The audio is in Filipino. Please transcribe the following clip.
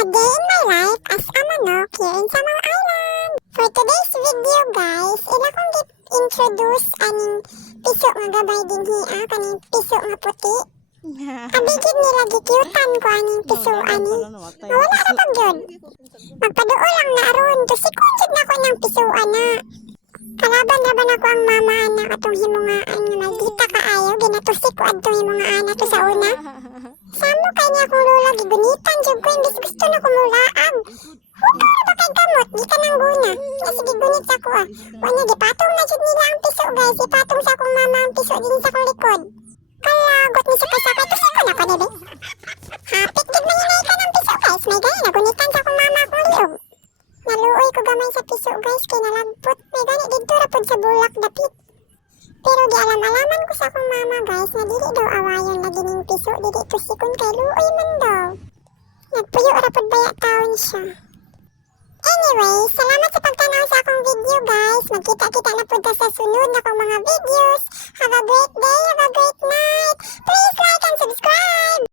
A day in my life as a manok here in Samar Island. For today's video guys, ila kong introduce aning piso nga gabay dinhi kaning piso nga puti. Abigid nila gikyutan ko aning piso ani. Wala ra pag yun. Magpaduo lang na aron to sikon jud nako nang piso ana. Kalaban na ba nako ang mama ana katong himungaan nga maldita kaayo ginatusik ko adtong himungaan to sa una. Samo kay niya akong lola gigunitan jud ko imbis gusto na kumulaag. Huwag ba kay kamot di ka nang guna. Kasi gigunit sa ko Wanya gipatong na jud nila ang piso guys. Ipatong sa akong mama ang piso din sa akong likod. Kalagot ni sakay-sakay to sikon ako debe. Hapit gid mahinay ka ng piso guys. May gani nagunitan sa akong mama akong liog. Naluoy ko gamay sa piso guys kay nalagpot. May gani didto ra pud sa bulak dapit. Pero di alam-alaman ko sa akong mama guys na dili daw awayon na gining piso dili to sikon kay luoy man daw. Nagpuyo ra pud baya taon siya. Anyway, salamat sa pagtanaw sa akong video guys. Magkita-kita na pud ta sa sunod na kong mga videos. Have a great day.